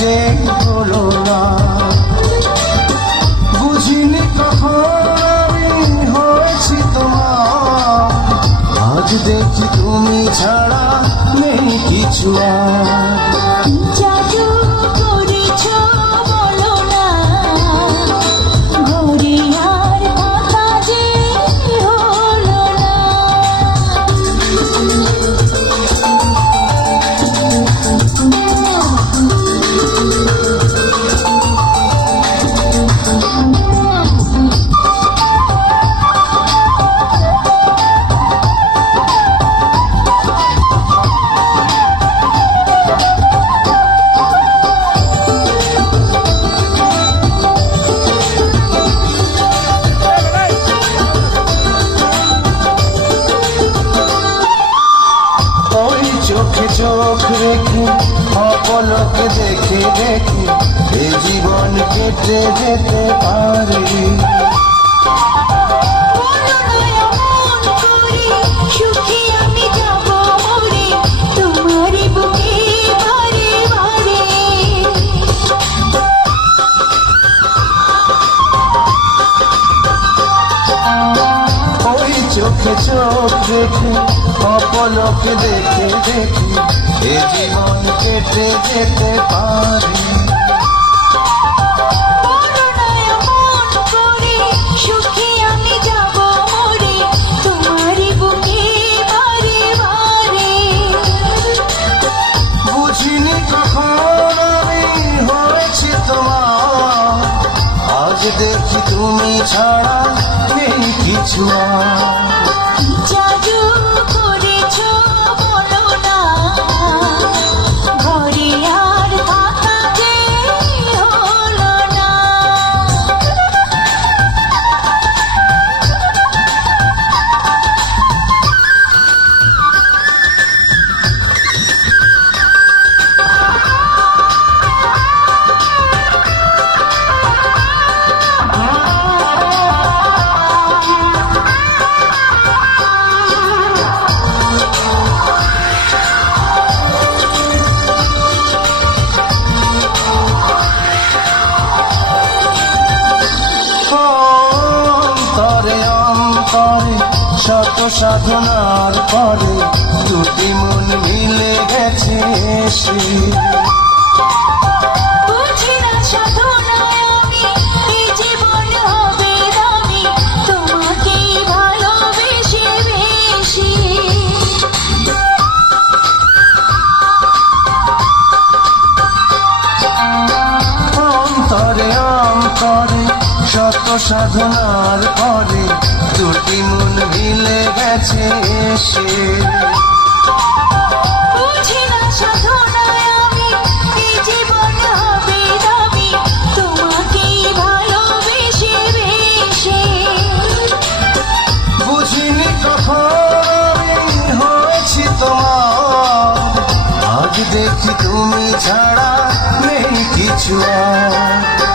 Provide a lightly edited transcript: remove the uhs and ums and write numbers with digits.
যে হলো না। বুঝিনি কখন আমি হয়েছি তোমার, আজ দেখি তুমি ছাড়া নেই কিছু আর। জাদু করেছ বলো না, ঘরে আর থাকা যে হলো না। চোখে চোখ রেখে অপলকে দেখে দেখে এ জীবন কেটে যেতে পারে। সুখী আমি যাব মরে তোমারই বুকে বারে বারে। ওই চোখে চোখ রেখে অপলকে দেখে দেখে এ জীবন কেটে যেতে পারে। সুখী আমি যাব মরে তোমারই বুকে বারে বারে। বুঝিনি কখন আমি হয়েছি তোমার, আজ দেখি তুমি ছাড়া নেই কিছু আর। জাদু করেছ বলো না, ঘরে আর থাকা যে হলো না। শত সাধনার পরে দুটি মন মিলে গেছে সে। বুঝি না সাধনায় আমি এই জীবন হবে দামি, তোমাকে ভালোবেসে বেশি। অন্তরে অন্তরে শত সাধনার পরে দুটি মন মিলে গেছে সে। বুঝি না সাধনায় আমি এই জীবন হবে দামি, তোমাকে ভালোবেসে বেশি। বুঝিনি কখন আমি হয়েছি তোমার, আজ দেখি তুমি ছাড়া নেই কিছু আর।